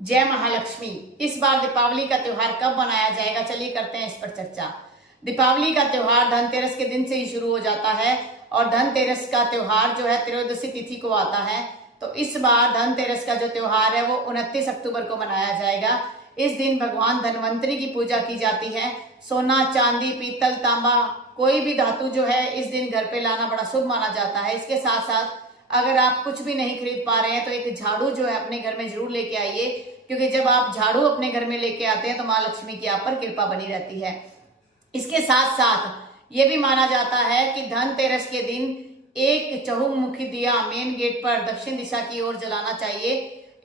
जय महालक्ष्मी। इस बार दीपावली का त्योहार कब मनाया जाएगा, चलिए करते हैं इस पर चर्चा। दीपावली का त्योहार धनतेरस के दिन से ही शुरू हो जाता है और धनतेरस का त्योहार जो है त्रयोदशी तिथि को आता है। तो इस बार धनतेरस का जो त्योहार है वो 29 अक्टूबर को मनाया जाएगा। इस दिन भगवान धनवंतरी की पूजा की जाती है। सोना, चांदी, पीतल, तांबा, कोई भी धातु जो है इस दिन घर पे लाना बड़ा शुभ माना जाता है। इसके साथ साथ अगर आप कुछ भी नहीं खरीद पा रहे हैं तो एक झाड़ू जो है अपने घर में जरूर लेके आइए, क्योंकि जब आप झाड़ू अपने घर में लेके आते हैं तो माँ लक्ष्मी की आप पर कृपा बनी रहती है। इसके साथ साथ ये भी माना जाता है कि धनतेरस के दिन एक चहुमुखी दिया मेन गेट पर दक्षिण दिशा की ओर जलाना चाहिए।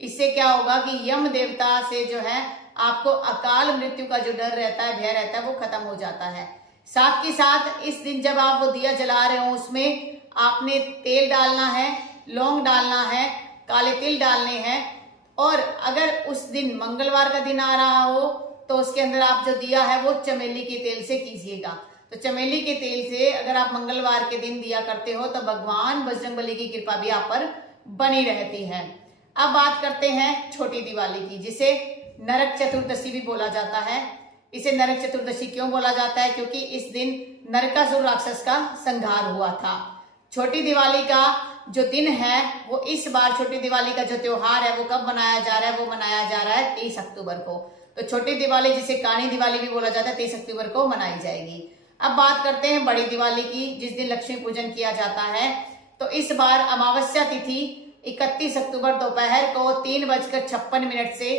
इससे क्या होगा कि यम देवता से जो है आपको अकाल मृत्यु का जो डर रहता है, भय रहता है, वो खत्म हो जाता है। साथ के साथ इस दिन जब आप वो दिया जला रहे हो उसमें आपने तेल डालना है, लौंग डालना है, काले तिल डालने हैं। और अगर उस दिन मंगलवार का दिन आ रहा हो तो उसके अंदर आप जो दिया है वो चमेली के तेल से कीजिएगा। तो चमेली के तेल से अगर आप मंगलवार के दिन दिया करते हो तो भगवान बजरंगबली की कृपा भी आप पर बनी रहती है। अब बात करते हैं छोटी दिवाली की, जिसे नरक चतुर्दशी भी बोला जाता है। इसे नरक चतुर्दशी क्यों बोला जाता है? क्योंकि इस दिन नरकासुर राक्षस का संहार हुआ था। छोटी दिवाली का जो दिन है वो इस बार छोटी दिवाली का जो त्योहार है वो कब मनाया जा रहा है? वो मनाया जा रहा है 23 अक्टूबर को। तो छोटी दिवाली, जिसे कानी दिवाली भी बोला जाता है, 23 अक्टूबर को मनाई जाएगी। अब बात करते हैं बड़ी दिवाली की, जिस दिन लक्ष्मी पूजन किया जाता है। तो इस बार अमावस्या तिथि 31 अक्टूबर दोपहर को 3:56 से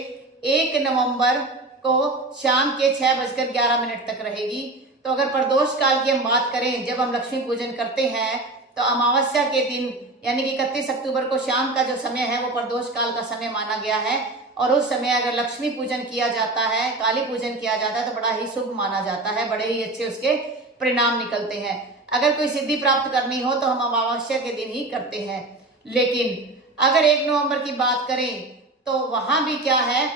1 नवंबर को शाम के 6:11 तक रहेगी। तो अगर प्रदोष काल की हम बात करें, जब हम लक्ष्मी पूजन करते हैं तो अमावस्या के दिन यानी कि 31 अक्टूबर को शाम का जो समय है वो प्रदोष काल का समय माना गया है। और उस समय अगर लक्ष्मी पूजन किया जाता है, काली पूजन किया जाता है तो बड़ा ही शुभ माना जाता है, बड़े ही अच्छे उसके परिणाम निकलते हैं। अगर कोई सिद्धि प्राप्त करनी हो तो हम अमावस्या के दिन ही करते हैं। लेकिन अगर 1 नवंबर की बात करें तो वहां भी क्या है,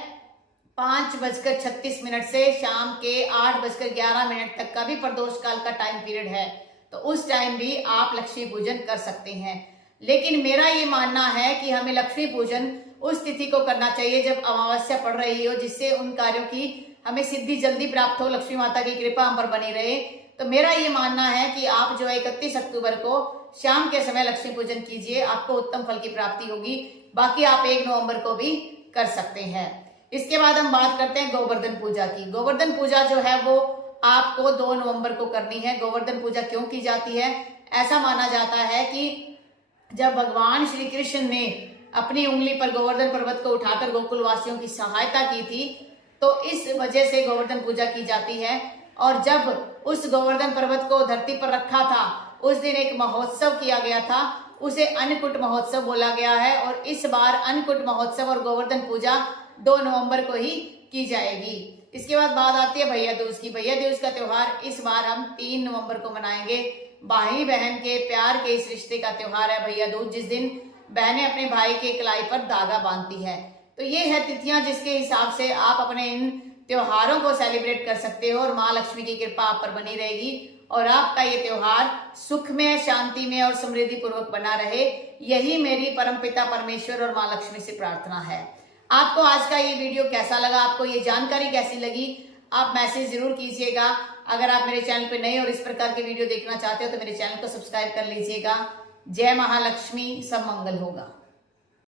5:36 से शाम के 8:11 तक का भी प्रदोष काल का टाइम पीरियड है। तो उस टाइम भी आप लक्ष्मी पूजन कर सकते हैं। लेकिन मेरा ये मानना है कि हमें लक्ष्मी पूजन उस तिथि को करना चाहिए जब अमावस्या पड़ रही हो, जिससे उन कार्यों की हमें सिद्धि जल्दी प्राप्त हो, लक्ष्मी माता की कृपा हम पर बनी रहे। तो मेरा ये मानना है कि आप जो है 31 अक्टूबर को शाम के समय लक्ष्मी पूजन कीजिए, आपको उत्तम फल की प्राप्ति होगी। बाकी आप 1 नवंबर को भी कर सकते हैं। इसके बाद हम बात करते हैं गोवर्धन पूजा की। गोवर्धन पूजा जो है वो आपको 2 नवंबर को करनी है। गोवर्धन पूजा क्यों की जाती है? ऐसा माना जाता है कि जब भगवान श्री कृष्ण ने अपनी उंगली पर गोवर्धन पर्वत को उठाकर गोकुल वासियों की सहायता की थी, तो इस वजह से गोवर्धन पूजा की जाती है। और जब उस गोवर्धन पर्वत को धरती पर रखा था उस दिन एक महोत्सव किया गया था, उसे अन्नकूट महोत्सव बोला गया है। और इस बार अन्नकूट महोत्सव और गोवर्धन पूजा 2 नवंबर को ही की जाएगी। इसके बाद बात आती है भैया दूज की। भैया दूज का त्योहार इस बार हम 3 नवंबर को मनाएंगे। भाई बहन के प्यार के इस रिश्ते का त्योहार है भैया दूज, जिस दिन बहनें अपने भाई के कलाई पर धागा बांधती है। तो ये है तिथियां जिसके हिसाब से आप अपने इन त्योहारों को सेलिब्रेट कर सकते हो और माँ लक्ष्मी की कृपा आप पर बनी रहेगी और आपका ये त्योहार सुख में, शांति में और समृद्धि पूर्वक बना रहे। यही मेरी परमपिता परमेश्वर और माँ लक्ष्मी से प्रार्थना है। आपको आज का ये वीडियो कैसा लगा, आपको ये जानकारी कैसी लगी, आप मैसेज जरूर कीजिएगा। अगर आप मेरे चैनल पे नए और इस प्रकार के वीडियो देखना चाहते हो तो मेरे चैनल को सब्सक्राइब कर लीजिएगा। जय महालक्ष्मी, सब मंगल होगा।